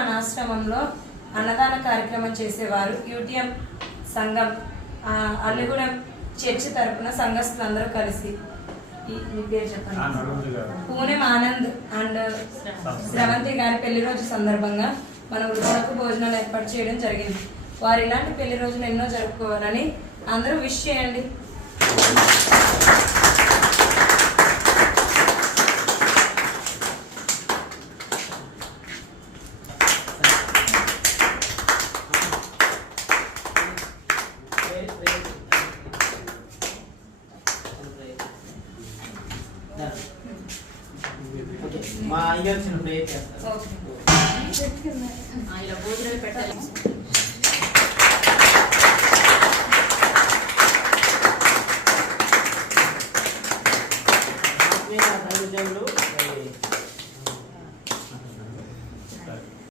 మన ఆశ్రమంలో అన్నదాన కార్యక్రమం చేసేవారు. యూటీఎం సంఘం అల్లిగూడెం చర్చి తరపున సంఘస్థులందరూ కలిసి మీ పేరు చెప్పండి. పూణెం ఆనంద్ అండ్ శ్రవంతి గారి పెళ్లి రోజు సందర్భంగా మన వృద్ధులకు భోజనాలు ఏర్పాటు చేయడం జరిగింది. వారు ఇలాంటి పెళ్లి రోజులు ఎన్నో జరుపుకోవాలని అందరూ విష్ చేయండి. మా అయ్య చిన్న ప్రేయర్ చేస్తారు. ఇలా భోజనాలు పెట్టాలి.